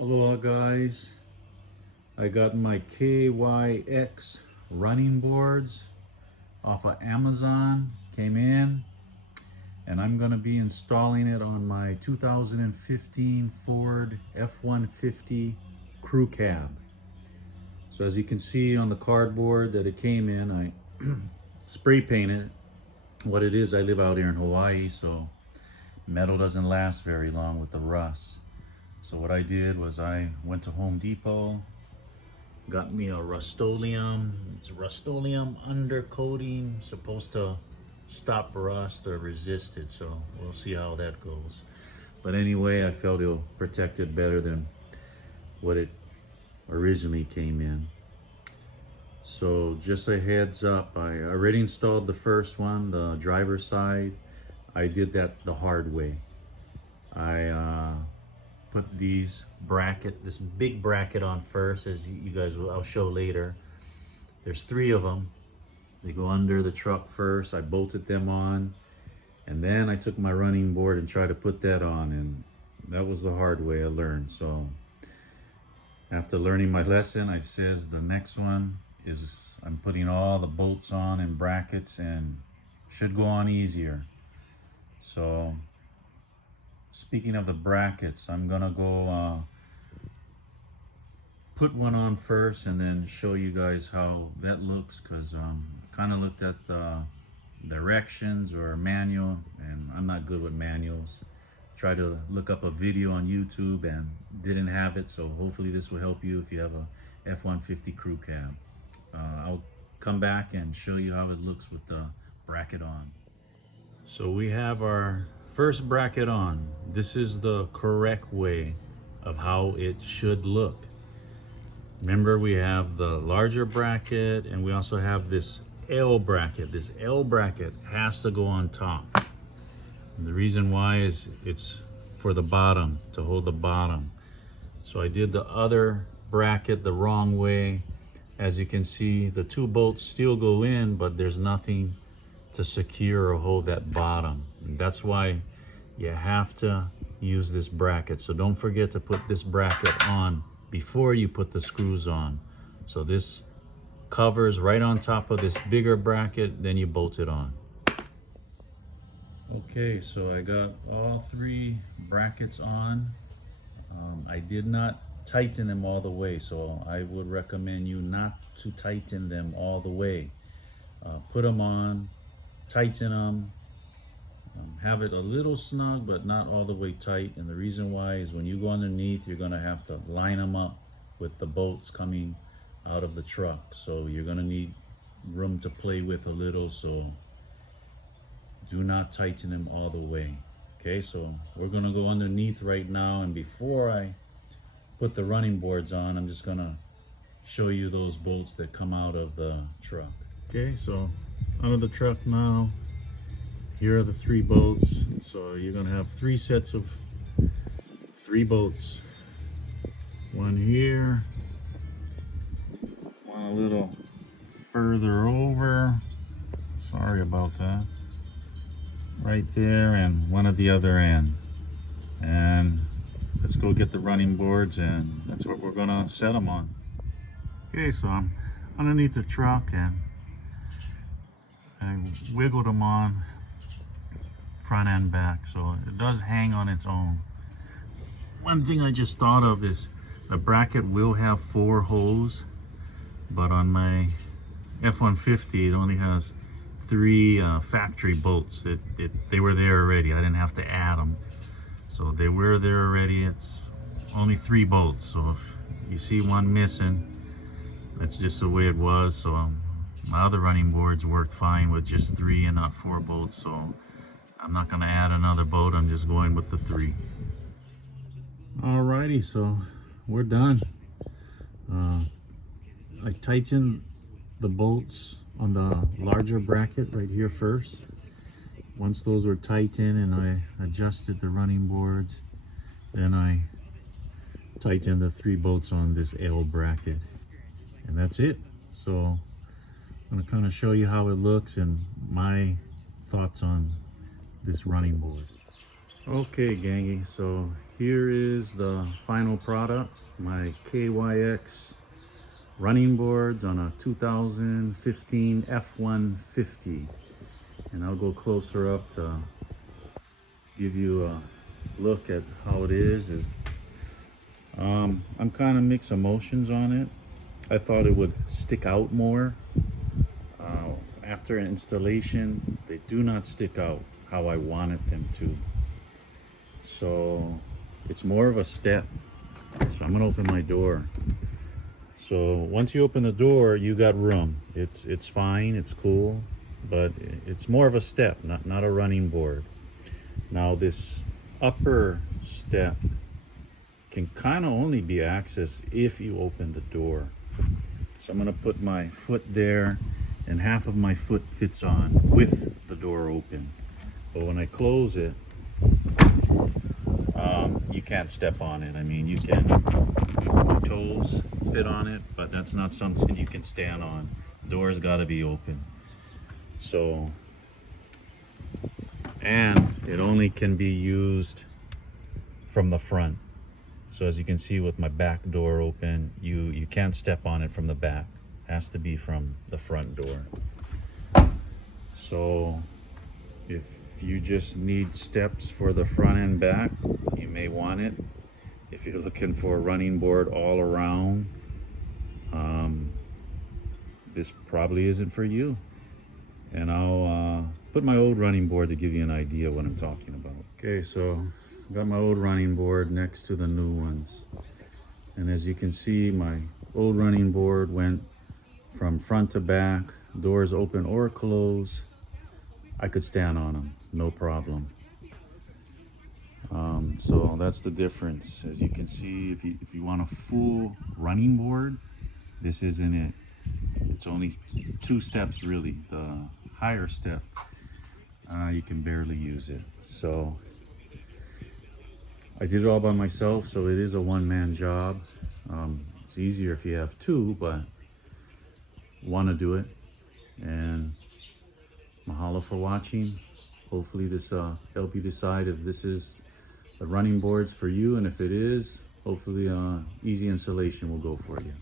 Aloha guys, I got my KYX running boards off of Amazon, came in, and I'm going to be installing it on my 2015 Ford F150 crew cab. So as you can see on the cardboard that it came in, I spray painted. What it is, I live out here in Hawaii, so metal doesn't last very long with the rust. So what I did was I went to Home Depot, got me a Rust-Oleum. It's Rust-Oleum undercoating, supposed to stop rust or resist it. So we'll see how that goes. But anyway, I felt it'll protect it better than what it originally came in. So just a heads up, I already installed the first one, the driver's side. I did that the hard way. I put this big bracket on first, as you guys will, I'll show later. There's 3 of them. They go under the truck first. I bolted them on, and then I took my running board and tried to put that on, and that was the hard way I learned. So after learning my lesson, I says the next one is I'm putting all the bolts on and brackets, and should go on easier. So speaking of the brackets, I'm gonna go put one on first and then show you guys how that looks, because kind of looked at the directions or manual, and I'm not good with manuals. Tried to look up a video on YouTube and didn't have it, so hopefully this will help you if you have a F-150 crew cab. I'll come back and show you how it looks with the bracket on. So we have our first bracket on. This is the correct way of how it should look. Remember, we have the larger bracket and we also have this L bracket. This L bracket has to go on top. And the reason why is it's for the bottom, to hold the bottom. So I did the other bracket the wrong way. As you can see, the 2 bolts still go in, but there's nothing to secure or hold that bottom. And that's why you have to use this bracket. So don't forget to put this bracket on before you put the screws on. So this covers right on top of this bigger bracket, then you bolt it on. Okay, so I got all 3 brackets on. I did not tighten them all the way, so I would recommend you not to tighten them all the way. Put them on, tighten them, have it a little snug but not all the way tight. And the reason why is when you go underneath, you're going to have to line them up with the bolts coming out of the truck, so you're going to need room to play with a little. So do not tighten them all the way. Okay, so we're going to go underneath right now, and before I put the running boards on, I'm just going to show you those bolts that come out of the truck. Okay, so out of the truck now, here are the 3 bolts. So you're gonna have 3 sets of 3 bolts. One here, one a little further over. Sorry about that. Right there, and one at the other end. And let's go get the running boards, and that's what we're gonna set them on. Okay, so I'm underneath the truck and I wiggled them on front and back, so it does hang on its own. One thing I just thought of is the bracket will have 4 holes, but on my F-150 it only has 3 factory bolts. They were there already. I didn't have to add them, so they were there already. It's only 3 bolts, so if you see one missing, that's just the way it was. So my other running boards worked fine with just 3 and not 4 bolts, so I'm not going to add another bolt. I'm just going with the 3. Alrighty, so we're done. I tightened the bolts on the larger bracket right here first. Once those were tightened and I adjusted the running boards, then I tightened the 3 bolts on this L bracket, and that's it. So I'm going to kind of show you how it looks and my thoughts on this running board. Okay, gangy, so here is the final product, my KYX running boards on a 2015 F150. And I'll go closer up to give you a look at how it is. I'm kind of mixed emotions on it. I thought it would stick out more. After installation, they do not stick out how I wanted them to. So it's more of a step. So I'm gonna open my door. So once you open the door, you got room. It's fine, it's cool, but it's more of a step, not a running board. Now this upper step can kind of only be accessed if you open the door. So I'm gonna put my foot there, and half of my foot fits on with the door open. But when I close it, you can't step on it. I mean, you can, your toes fit on it, but that's not something you can stand on. Door's gotta be open. So, and it only can be used from the front. So as you can see with my back door open, you can't step on it from the back. It has to be from the front door. So if you just need steps for the front and back, you may want it. If you're looking for a running board all around, this probably isn't for you. And I'll put my old running board to give you an idea what I'm talking about. Okay, so I got my old running board next to the new ones. And as you can see, my old running board went from front to back, doors open or closed. I could stand on them, no problem. So that's the difference. As you can see, if you want a full running board, this isn't it. It's only 2 steps really. The higher step, you can barely use it. So I did it all by myself, so it is a one-man job. It's easier if you have 2, but want to do it. And mahalo for watching. Hopefully this help you decide if this is the running boards for you, and if it is, hopefully easy installation will go for you.